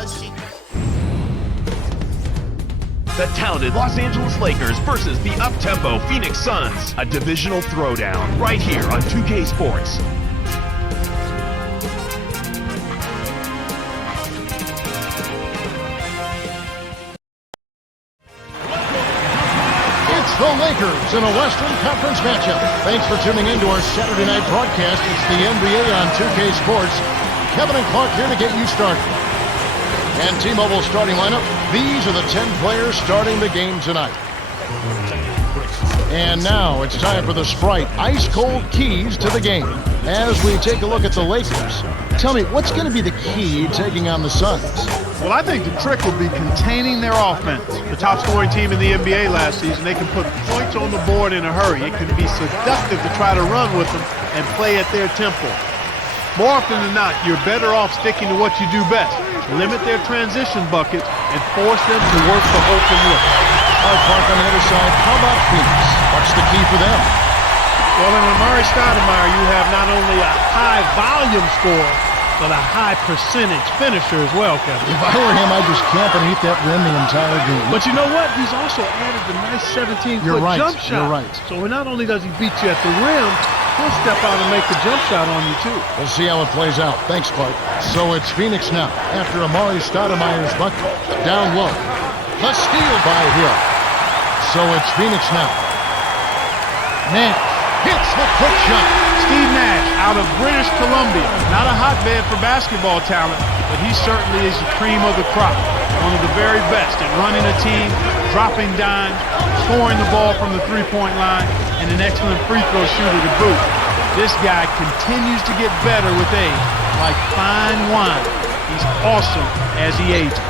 The talented Los Angeles Lakers versus the up-tempo Phoenix Suns. A divisional throwdown right here on 2K Sports. It's the Lakers in a Western Conference matchup. Thanks for tuning in to our Saturday night broadcast. It's the NBA on 2K Sports. Kevin and Clark here to get you started. And T-Mobile starting lineup. These are the 10 players starting the game tonight. And now it's time for the Sprite ice-cold keys to the game. As we take a look at the Lakers, tell me, what's going to be the key taking on the Suns? Well, I think the trick will be containing their offense. The top-scoring team in the NBA last season, they can put points on the board in a hurry. It can be seductive to try to run with them and play at their tempo. More often than not, you're better off sticking to what you do best. Limit their transition buckets and force them to work for open look. Clark on the other side. How about Phoenix? What's the key for them? Well, in Amar'e Stoudemire, you have not only a high volume scorer, but a high percentage finisher as well, Kevin. If I were him, I'd just camp underneath that rim the entire game. But you know what? He's also added the nice 17-foot jump shot. You're right. So not only does he beat you at the rim, he'll step out and make the jump shot on you, too. We'll see how it plays out. Thanks, Clark. So it's Phoenix now. After Amar'e Stoudemire's bucket. Down low. The steal by Hill. So it's Phoenix now. Nash hits the quick shot. Steve Nash out of British Columbia. Not a hotbed for basketball talent, but he certainly is the cream of the crop. One of the very best at running a team, dropping dimes, scoring the ball from the three-point line, and an excellent free throw shooter to boot. This guy continues to get better with age, like fine wine. He's awesome as he ages.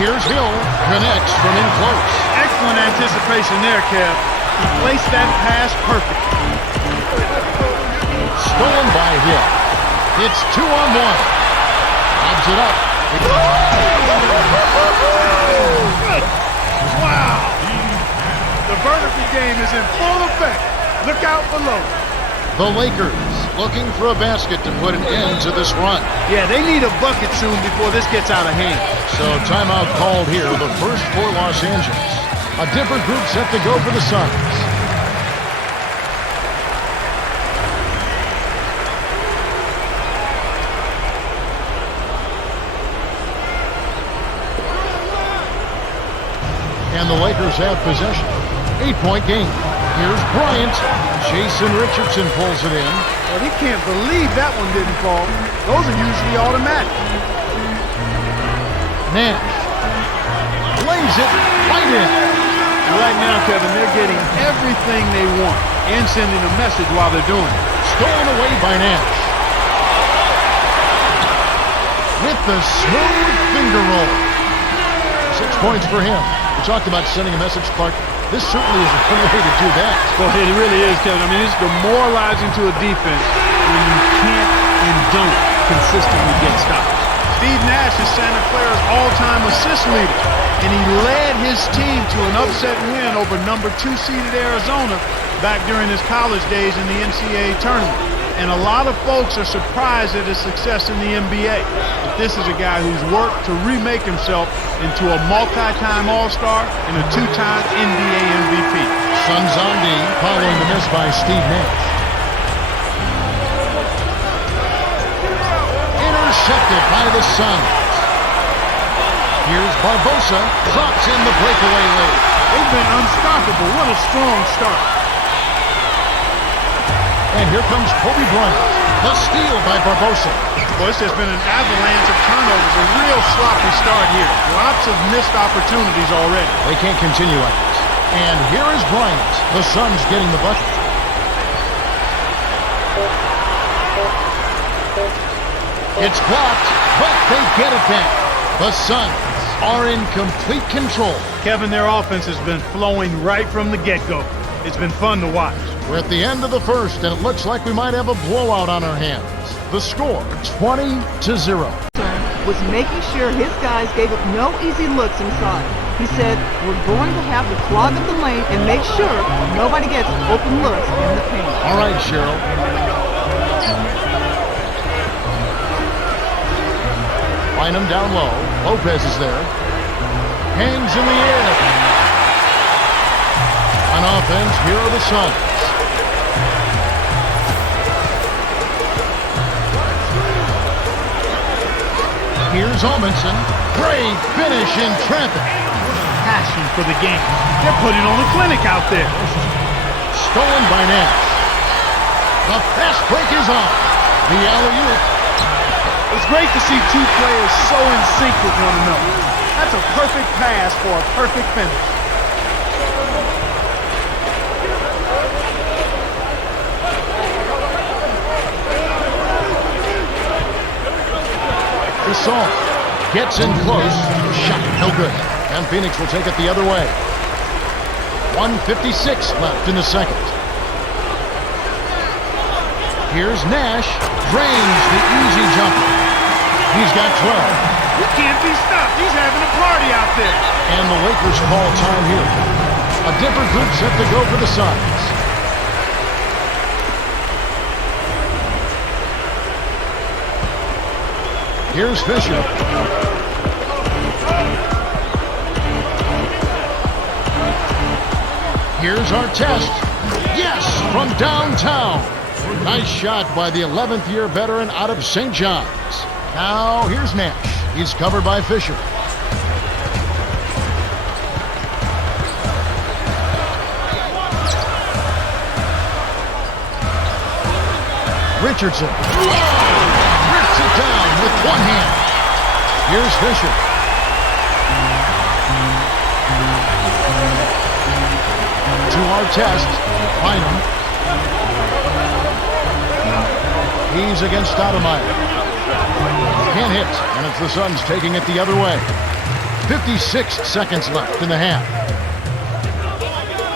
Here's Hill, connects from in close. Excellent anticipation there, Kev. He placed that pass perfectly. Stolen by Hill. It's 2-on-1. Lobs it up. Wow! The vertical game is in full effect. Look out below. The Lakers looking for a basket to put an end to this run. Yeah, they need a bucket soon before this gets out of hand. So timeout called here, the first for Los Angeles. A different group set to go for the Suns. And the Lakers have possession. 8-point game. Here's Bryant. Jason Richardson pulls it in. Well, he can't believe that one didn't fall. Those are usually automatic. Nash lays it right in. Right now, Kevin, they're getting everything they want and sending a message while they're doing it. Stolen away by Nash. With the smooth finger roll. 6 points for him. We talked about sending a message, Clark. This certainly is a good way to do that. Well, it really is, Kevin. I mean, it's demoralizing to a defense when you can't and don't consistently get stops. Steve Nash is Santa Clara's all-time assist leader, and he led his team to an upset win over number 2 seeded Arizona back during his college days in the NCAA tournament. And a lot of folks are surprised at his success in the NBA. But this is a guy who's worked to remake himself into a multi-time All-Star and a 2-time NBA MVP. Suns on D, following the miss by Steve Nash. Intercepted by the Suns. Here's Barbosa, drops in the breakaway lane. They've been unstoppable. What a strong start. And here comes Kobe Bryant. The steal by Barbosa. Well, this has been an avalanche of turnovers. A real sloppy start here. Lots of missed opportunities already. They can't continue like this. And here is Bryant. The Suns getting the bucket. It's blocked, but they get it back. The Suns are in complete control. Kevin, their offense has been flowing right from the get-go. It's been fun to watch. We're at the end of the first, and it looks like we might have a blowout on our hands. The score, 20-0. Was making sure his guys gave up no easy looks inside. He said, we're going to have to clog up the lane and make sure nobody gets open looks in the paint. All right, Cheryl. Bynum down low. Lopez is there. Hangs in the air. On offense, here are the Suns. Here's Amundsen. Great finish in traffic. Passion for the game. They're putting on a clinic out there. Stolen by Nash. The fast break is on. The alley-oop. It's great to see two players so in sync with one another. That's a perfect pass for a perfect finish. Gasol gets in close. Shot no good. And Phoenix will take it the other way. 1:56 left in the second. Here's Nash. Drains the easy jumper. He's got 12. He can't be stopped. He's having a party out there. And the Lakers call time here. A different group set to go for the Suns. Here's Fisher. Here's Artest. Yes, from downtown. Nice shot by the 11th year veteran out of St. John's. Now here's Nash. He's covered by Fisher. Richardson. Rips it down with one hand. Here's Fisher. To Artest. Bynum. He's against Stoudemire. Can't hit, and it's the Suns taking it the other way. 56 seconds left in the half.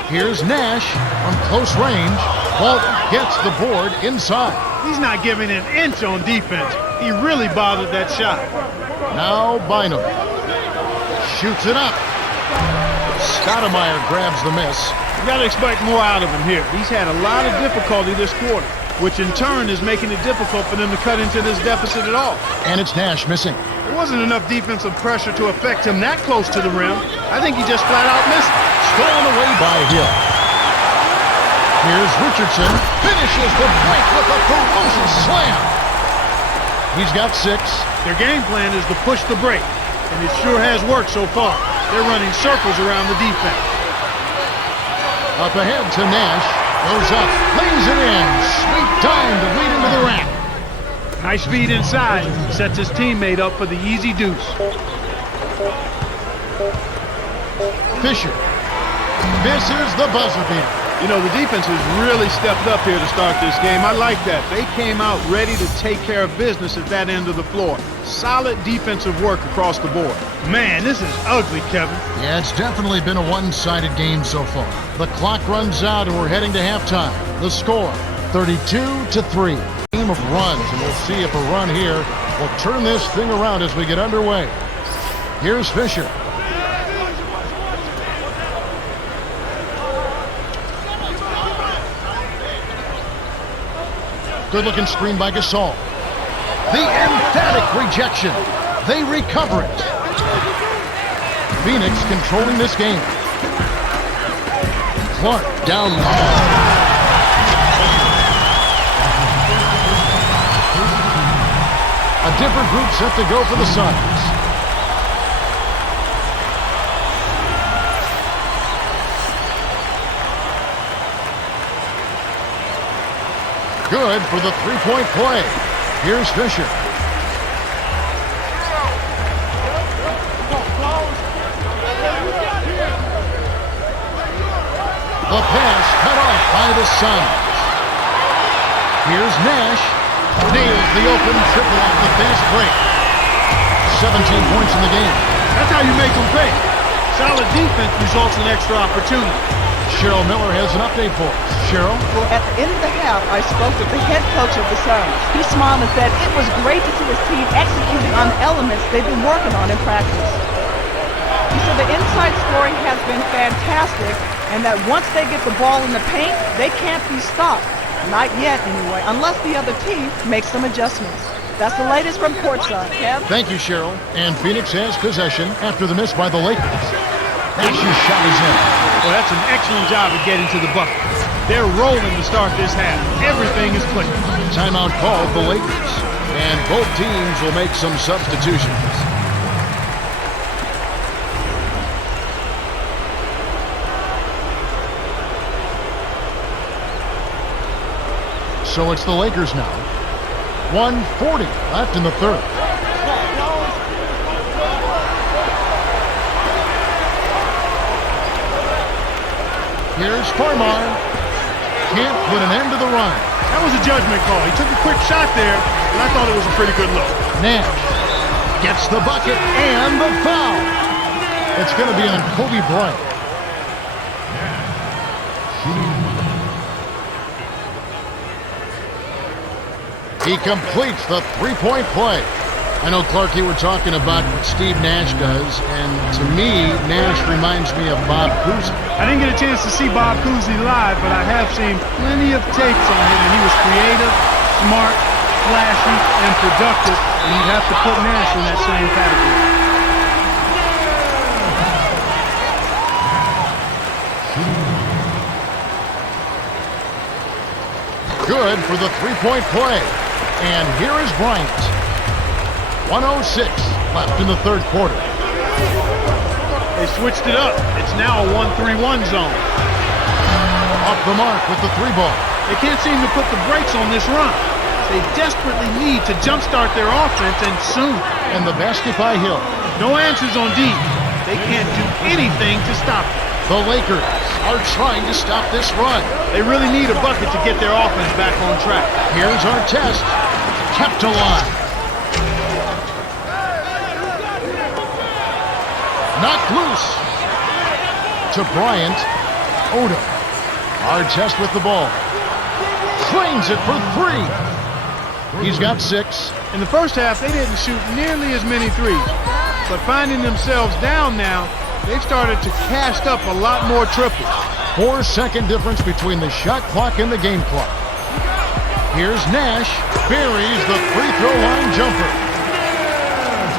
Here's Nash from close range. Walton gets the board inside. He's not giving an inch on defense. He really bothered that shot. Now Bynum shoots it up. Stoudemire grabs the miss. You got to expect more out of him here. He's had a lot of difficulty this quarter, which in turn is making it difficult for them to cut into this deficit at all. And it's Nash missing. There wasn't enough defensive pressure to affect him that close to the rim. I think he just flat out missed it. Stolen away by Hill. Here's Richardson. Finishes the break with a ferocious slam. He's got 6. Their game plan is to push the break, and it sure has worked so far. They're running circles around the defense. Up ahead to Nash. Goes up, lays it in. Sweet time to lead into the rack. Nice feed inside. Sets his teammate up for the easy deuce. Fisher misses the buzzer beater. You know, the defense has really stepped up here to start this game. I like that. They came out ready to take care of business at that end of the floor. Solid defensive work across the board. Man, this is ugly, Kevin. Yeah, it's definitely been a one-sided game so far. The clock runs out and we're heading to halftime. The score, 32-3. Game of runs, and we'll see if a run here will turn this thing around as we get underway. Here's Fisher. Good-looking screen by Gasol. The emphatic rejection. They recover it. Phoenix controlling this game. Clark down low. A different group set to go for the Suns. Good for the three-point play. Here's Fisher. The pass cut off by the Suns. Here's Nash. Nails the open triple off the fast break. 17 points in the game. That's how you make them pay. Solid defense results in extra opportunity. Cheryl Miller has an update for us. Cheryl? Well, at the end of the half, I spoke with the head coach of the Suns. He smiled and said it was great to see his team executing on elements they've been working on in practice. He said the inside scoring has been fantastic, and that once they get the ball in the paint, they can't be stopped. Not yet, anyway, unless the other team makes some adjustments. That's the latest from courtside. Kev? Thank you, Cheryl. And Phoenix has possession after the miss by the Lakers. Nash's shot is in. Well, that's an excellent job of getting to the bucket. They're rolling to start this half. Everything is clicking. Timeout called the Lakers. And both teams will make some substitutions. So it's the Lakers now. 1:40 left in the third. Here's Farmar. Can't put an end to the run. That was a judgment call. He took a quick shot there, and I thought it was a pretty good look. Nash gets the bucket and the foul. It's going to be on Kobe Bryant. He completes the three-point play. I know, Clark, you were talking about what Steve Nash does, and to me, Nash reminds me of Bob Cousy. I didn't get a chance to see Bob Cousy live, but I have seen plenty of tapes on him, and he was creative, smart, flashy, and productive, and you'd have to put Nash in that same category. Good for the three-point play. And here is Bryant. 1:06 left in the third quarter. They switched it up. It's now a 1-3-1 zone. Off the mark with the three ball. They can't seem to put the brakes on this run. They desperately need to jumpstart their offense, and soon. And the basket by Hill. No answers on D. They can't do anything to stop it. The Lakers are trying to stop this run. They really need a bucket to get their offense back on track. Here's our test. Kept alive. Knocked loose. To Bryant. Odom. Our test with the ball. Flings it for three. He's got 6. In the first half, they didn't shoot nearly as many threes. But finding themselves down now, they've started to cast up a lot more triples. 4-second difference between the shot clock and the game clock. Here's Nash. Buries the free throw line jumper.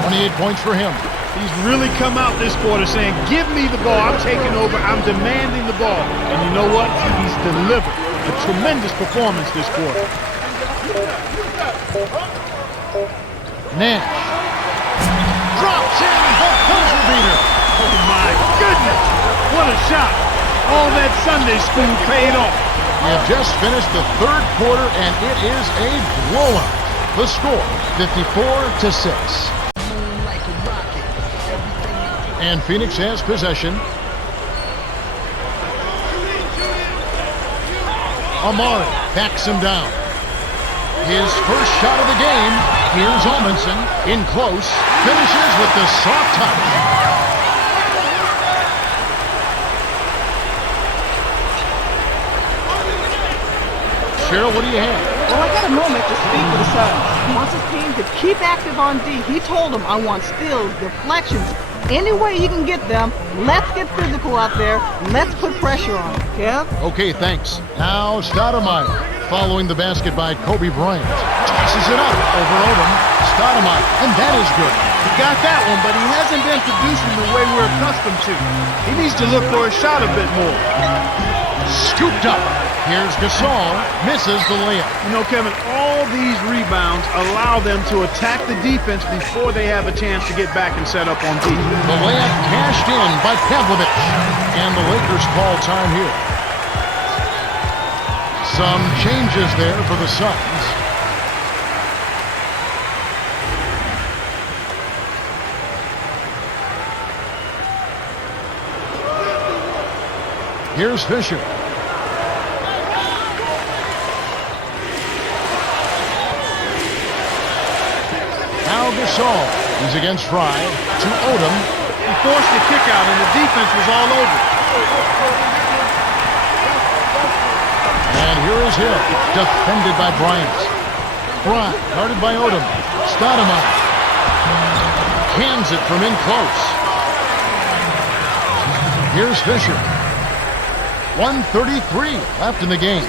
28 points for him. He's really come out this quarter saying, give me the ball. I'm taking over. I'm demanding the ball. And you know what? He's delivered a tremendous performance this quarter. Nash. Drops in the buzzer beater. Oh, my goodness. What a shot. All that Sunday school paid off. We have just finished the third quarter, and it is a blowout. The score, 54-6. And Phoenix has possession. Amari backs him down. His first shot of the game. Here's Olmanson in close. Finishes with the soft touch. Cheryl, what do you have? Well, I got a moment to speak for the Suns. He wants his team to keep active on D. He told them, I want steals, deflections, any way you can get them. Let's get physical out there. Let's put pressure on them. Kev? Okay, thanks. Now Stoudemire following the basket by Kobe Bryant. Tosses it up over Odom. Stoudemire, and that is good. He got that one, but he hasn't been producing the way we're accustomed to. He needs to look for a shot a bit more. Scooped up. Here's Gasol, misses the layup. You know, Kevin, all these rebounds allow them to attack the defense before they have a chance to get back and set up on D. The layup cashed in by Pavlovich. And the Lakers call time here. Some changes there for the Suns. Here's Fisher. Now Gasol. He's against Fry. To Odom. He forced the kick out and the defense was all over. And here is Hill. Defended by Bryant. Fry guarded by Odom. Stoudemire. Cans it from in close. Here's Fisher. 1:33 left in the game.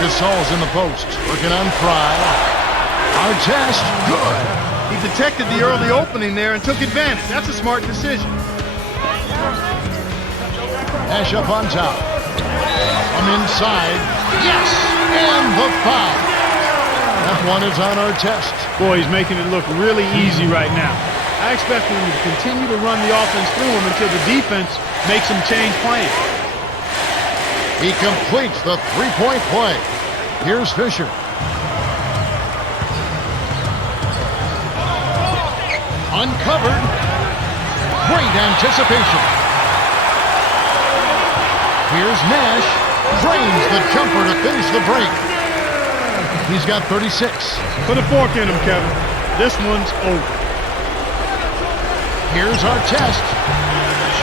Gasol's in the post, working on Fry. Artest, good. He detected the early opening there and took advantage. That's a smart decision. Nash up on top. From inside. Yes! And the foul. That one is on Artest. Boy, he's making it look really easy right now. I expect him to continue to run the offense through him until the defense makes him change plans. He completes the three-point play. Here's Fisher. Uncovered. Great anticipation. Here's Nash. Drains the jumper to finish the break. He's got 36. Put a fork in him, Kevin. This one's over. Here's Artest.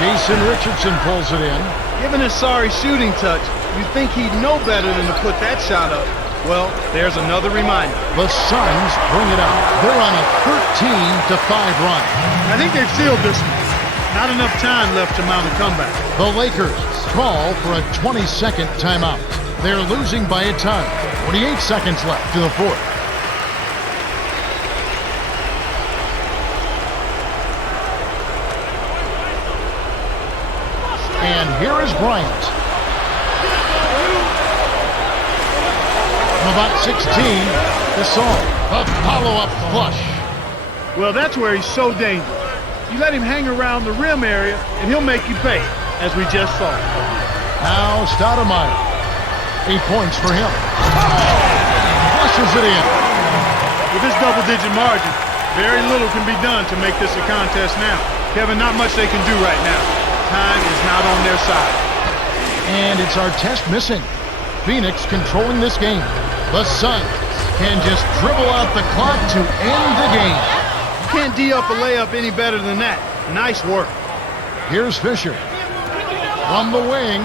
Jason Richardson pulls it in. Given his sorry shooting touch, you'd think he'd know better than to put that shot up. Well, there's another reminder. The Suns bring it up. They're on a 13-5 run. I think they've sealed this one. Not enough time left to mount a comeback. The Lakers call for a 20-second timeout. They're losing by a ton. 28 seconds left in the fourth. And here is Bryant. From about 16, Gasol. A follow-up flush. Well, that's where he's so dangerous. You let him hang around the rim area, and he'll make you pay, as we just saw. Now Stoudemire. 8 points for him. Flushes it in. With this double-digit margin, very little can be done to make this a contest now. Kevin, not much they can do right now. Time is not on their side. And it's Artest missing. Phoenix controlling this game. The Suns can just dribble out the clock to end the game. You can't D up a layup any better than that. Nice work. Here's Fisher. From the wing.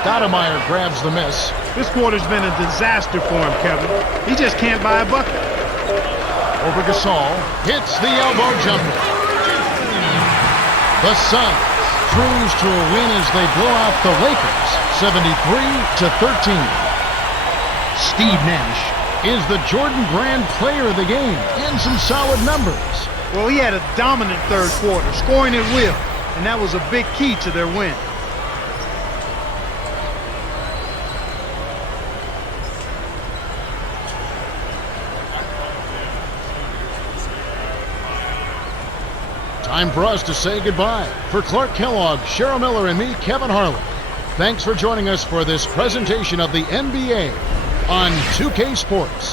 Stoudemire grabs the miss. This quarter's been a disaster for him, Kevin. He just can't buy a bucket. Over Gasol. Hits the elbow jumper. The Suns cruise to a win as they blow out the Lakers 73-13. Steve Nash is the Jordan Brand player of the game and some solid numbers. Well, he had a dominant third quarter, scoring at will, and that was a big key to their win. Time for us to say goodbye. For Clark Kellogg, Cheryl Miller, and me, Kevin Harlan, thanks for joining us for this presentation of the NBA on 2K Sports.